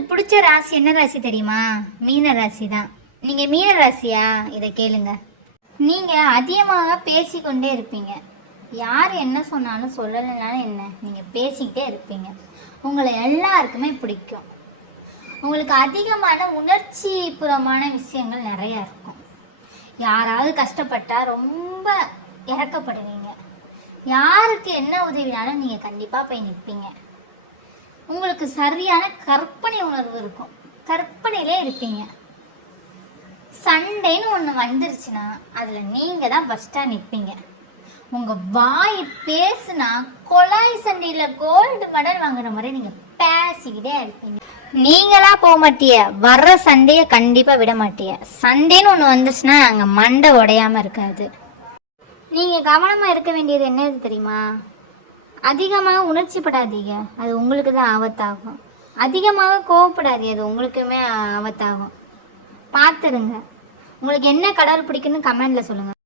உங்களுக்கு பிடிச்ச ராசி என்ன ராசி தெரியுமா? மீன ராசி தான். நீங்கள் மீன ராசியா? இதை கேளுங்க. நீங்கள் அதிகமாக பேசிக்கொண்டே இருப்பீங்க. யார் என்ன சொன்னாலும் சொல்லலைனாலும் என்ன, நீங்கள் பேசிக்கிட்டே இருப்பீங்க. உங்களை எல்லாருக்குமே பிடிக்கும். உங்களுக்கு அதிகமான உணர்ச்சிபூர்வமான விஷயங்கள் நிறையா இருக்கும். யாராவது கஷ்டப்பட்டால் ரொம்ப இறக்கப்படுவீங்க. யாருக்கு என்ன உதவினாலும் நீங்கள் கண்டிப்பாக போய் நிற்பீங்க. உங்களுக்கு சரியான கற்பனை உணர்வு இருக்கும். கற்பனையிலே இருப்பீங்க. சண்டைன்னு ஒன்று வந்துருச்சுன்னா அதில் நீங்கள் தான் ஃபஸ்ட்டாக நிற்பீங்க. உங்கள் வாய் பேசுனா கொலாய் சண்டையில் கோல்டு மெடல் வாங்குற மாதிரி நீங்கள் பேசிக்கிட்டே இருப்பீங்க. நீங்களா போக மாட்டிய, வர்ற சண்டையை கண்டிப்பாக விட மாட்டிய. சண்டைன்னு ஒன்று வந்துச்சுன்னா அங்கே மண்டை உடையாமல் இருக்காது. நீங்கள் கவனமாக இருக்க வேண்டியது என்னது தெரியுமா? அதிகமாக உணர்ச்சிப்படாதீங்க, அது உங்களுக்கு தான் ஆபத்தாகும். அதிகமாக கோவப்படாதீங்க, அது உங்களுக்குமே ஆபத்தாகும். பார்த்துருங்க. உங்களுக்கு என்ன கடவுள் பிடிக்குன்னு கமெண்டில் சொல்லுங்கள்.